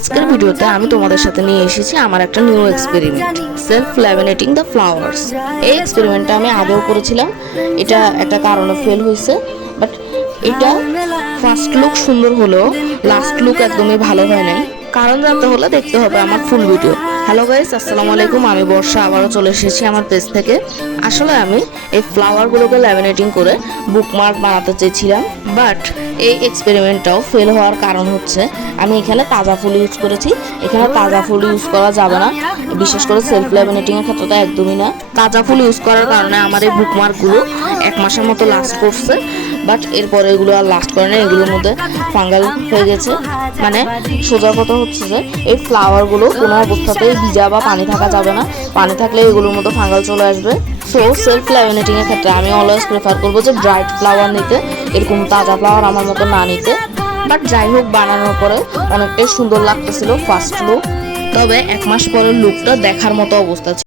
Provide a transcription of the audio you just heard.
আজকের ভিডিওতে আমি তোমাদের সাথে নিয়ে এসেছি আমার একটা new experiment, self laminating the flowers. এই এক্সপেরিমেন্টটা আমি আগেও করেছিলাম, এটা একটা কারণে ফেল হয়েছে। বাট এটা ফার্স্ট লুক সুন্দর হলেও লাস্ট লুক একদমই ভালো হয় নাই। কারণ জানতে হলে দেখতে হবে আমার ফুল ভিডিও। হ্যালো গাইস, আসসালামু আলাইকুম। আমি বর্ষা আবারও চলে এসেছি আমার পেজ থেকে। আসলে আমি এই ফ্লাওয়ারগুলোকে ল্যামিনেটিং করে বুকমার্ক বানাতে চেয়েছিলাম, বাট এই এক্সপেরিমেন্টটাও ফেল হওয়ার কারণ হচ্ছে আমি এখানে তাজা ফুল ইউজ করেছি। এখানে তাজা ফুল ইউজ করা যাবে না, বিশেষ করে সেলফ ল্যামিনেটিং এর ক্ষেত্রে তো একদমই না। তাজা ফুল ইউজ করার কারণে আমার এই বুকমার্কগুলো 1 মাসের মতো লাস্ট করছে, বাট এরপরে এগুলো আর লাস্ট করে না, এগুলোর মধ্যে ফাঙ্গাল হয়ে গেছে। মানে সোজা কথা হচ্ছে যে এই ফ্লাওয়ারগুলো কোনো অবস্থাতেই ভিজা বা পানি থাকা যাবে না, পানি থাকলে এগুলোর মধ্যে ফাঙ্গাল চলে আসবে। সো সেলফ ল্যামিনেটিং এর ক্ষেত্রে আমি অলওয়েজ প্রেফার করবো যে ড্রাইড ফ্লাওয়ার নিতে, এরকম তাজা ফ্লাওয়ার আমার মতো না নিতে। বাট যাই হোক, বানানোর পরে অনেকটাই সুন্দর লাগতেছিল ফার্স্ট লুক, তবে 1 মাস পরের লুকটা দেখার মতো অবস্থা ছিল।